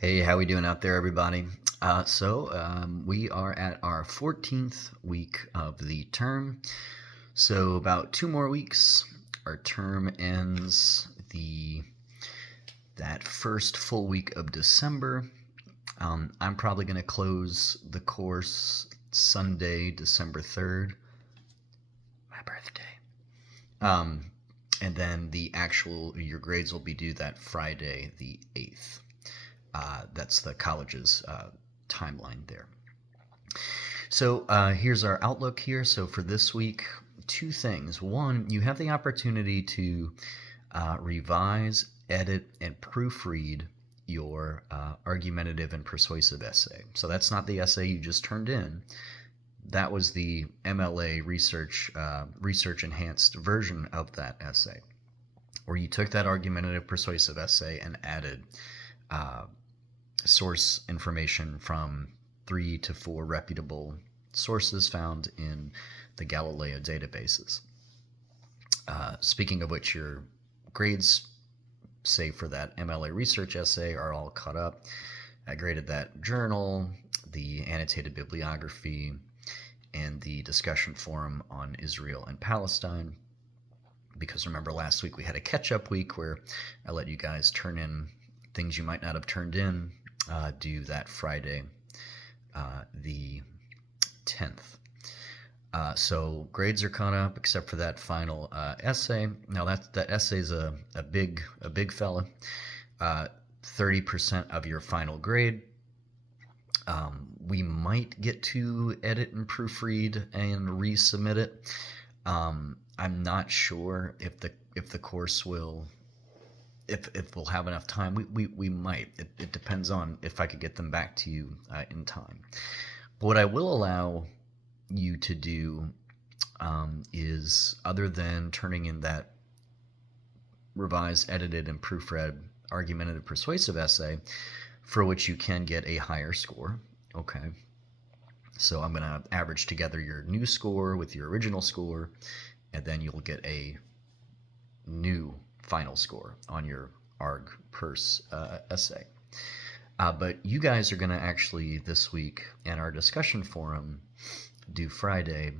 Hey, how we doing out there, everybody? We are at our 14th week of the term. So about 2 more weeks, our term ends that first full week of December. I'm probably going to close the course Sunday, December 3rd, my birthday. And then your grades will be due that Friday, the 8th. That's the college's timeline there. So here's our outlook here. So for this week, two things. One, you have the opportunity to revise, edit, and proofread your argumentative and persuasive essay. So that's not the essay you just turned in. That was the MLA research enhanced version of that essay, where you took that argumentative persuasive essay and added source information from 3 to 4 reputable sources found in the Galileo databases. Speaking of which, your grades, say for that MLA research essay, are all caught up. I graded that journal, the annotated bibliography, and the discussion forum on Israel and Palestine. Because remember, last week we had a catch-up week where I let you guys turn in things you might not have turned in due that Friday, the 10th. So grades are caught up except for that final essay. Now that essay is a big fella. 30% of your final grade. We might get to edit and proofread and resubmit it. I'm not sure if the course will. If we'll have enough time, we might. It depends on if I could get them back to you in time. But what I will allow you to do is, other than turning in that revised, edited, and proofread argumentative persuasive essay, for which you can get a higher score, okay? So I'm going to average together your new score with your original score, and then you'll get a new final score on your arg pers essay. But you guys are going to actually this week in our discussion forum due Friday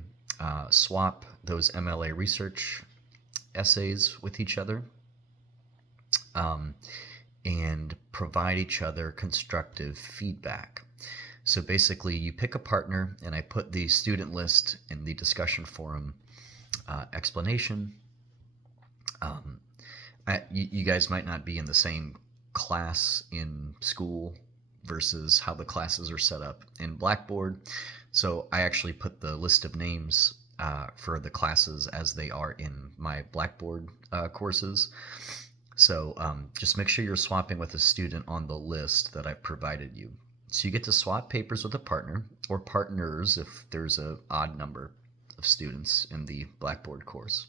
swap those MLA research essays with each other and provide each other constructive feedback. So basically you pick a partner, and I put the student list in the discussion forum explanation. You guys might not be in the same class in school versus how the classes are set up in Blackboard. So I actually put the list of names for the classes as they are in my Blackboard courses. So just make sure you're swapping with a student on the list that I've provided you. So you get to swap papers with a partner, or partners if there's an odd number of students in the Blackboard course.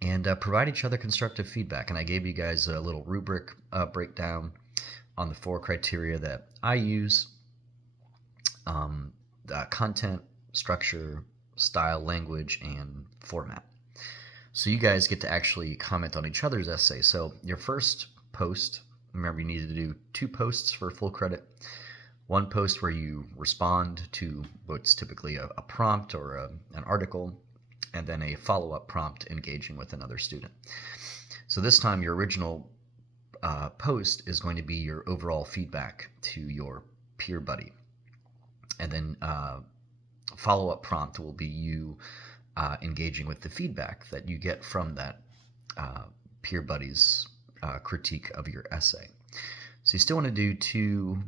And provide each other constructive feedback. And I gave you guys a little rubric breakdown on the 4 criteria that I use: content, structure, style, language, and format. So you guys get to actually comment on each other's essay. So your first post, remember you need to do 2 posts for full credit. 1 post where you respond to what's typically a prompt or an article, and then a follow-up prompt engaging with another student. So this time your original post is going to be your overall feedback to your peer buddy. And then follow-up prompt will be you engaging with the feedback that you get from that peer buddy's critique of your essay. So you still want to do 2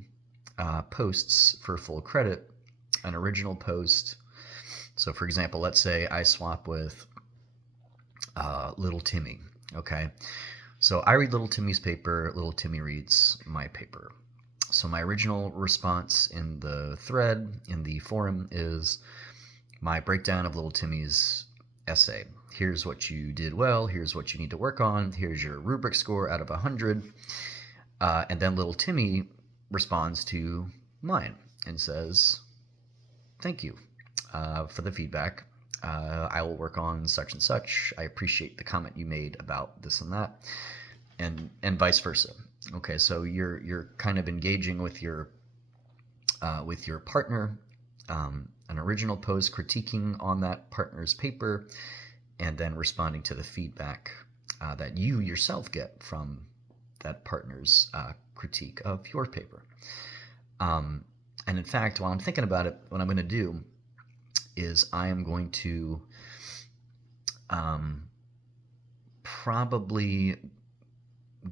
posts for full credit: an original post. So for example, let's say I swap with Little Timmy, okay? So I read Little Timmy's paper, Little Timmy reads my paper. So my original response in the thread, in the forum, is my breakdown of Little Timmy's essay. Here's what you did well, here's what you need to work on, here's your rubric score out of 100. And then Little Timmy responds to mine and says, thank you for the feedback. I will work on such and such. I appreciate the comment you made about this and that, and vice versa. Okay, so you're kind of engaging with your partner, an original post critiquing on that partner's paper, and then responding to the feedback that you yourself get from that partner's critique of your paper. And in fact, while I'm thinking about it, what I'm going to do is I am going to probably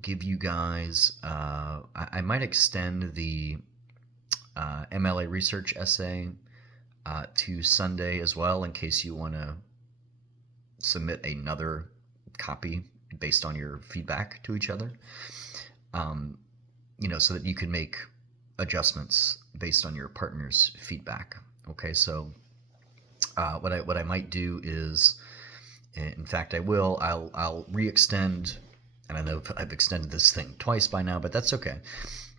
give you guys, I might extend the MLA research essay to Sunday as well, in case you want to submit another copy based on your feedback to each other, so that you can make adjustments based on your partner's feedback. Okay, so what I might do is, in fact, I'll re-extend, and I know I've extended this thing twice by now, but that's okay.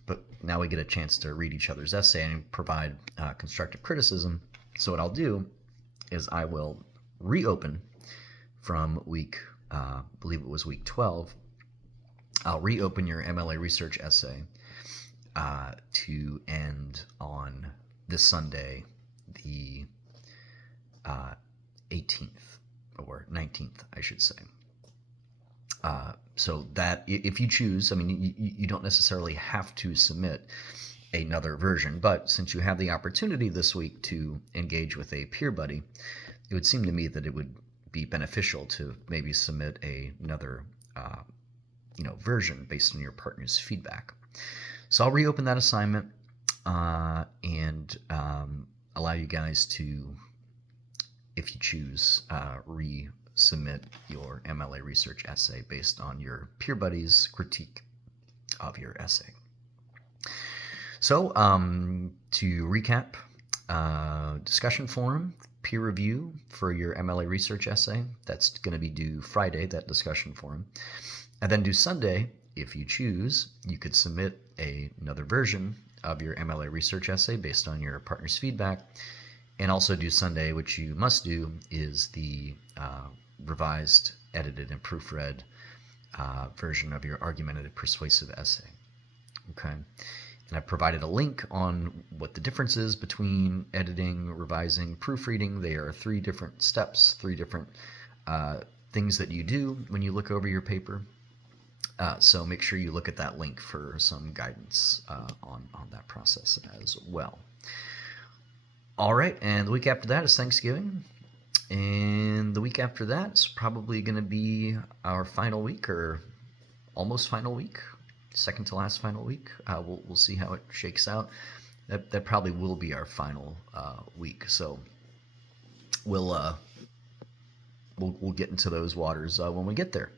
But now we get a chance to read each other's essay and provide constructive criticism. So what I'll do is I will reopen from week, I believe it was week 12. I'll reopen your MLA research essay to end on this Sunday, the 18th, or 19th, I should say. So that if you choose, I mean, you don't necessarily have to submit another version, but since you have the opportunity this week to engage with a peer buddy, it would seem to me that it would be beneficial to maybe submit another version based on your partner's feedback. So I'll reopen that assignment and allow you guys to, if you choose, resubmit your MLA research essay based on your peer buddy's critique of your essay. So to recap, discussion forum, peer review for your MLA research essay. That's going to be due Friday, that discussion forum. And then due Sunday, if you choose, you could submit another version of your MLA research essay based on your partner's feedback. And also due Sunday, which you must do, is the revised, edited, and proofread version of your argumentative persuasive essay. Okay. And I've provided a link on what the difference is between editing, revising, proofreading. They are 3 different steps, 3 different things that you do when you look over your paper. So make sure you look at that link for some guidance on that process as well. All right, and the week after that is Thanksgiving. And the week after that is probably going to be our final week, or almost final week, second to last final week. We'll see how it shakes out. That probably will be our final week. So we'll get into those waters when we get there.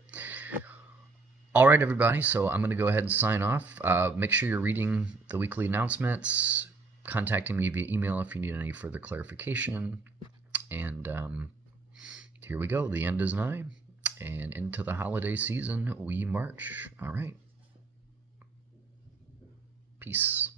All right, everybody. So I'm going to go ahead and sign off. Make sure you're reading the weekly announcements, contacting me via email if you need any further clarification. And here we go. The end is nigh, and into the holiday season we march. All right. Peace.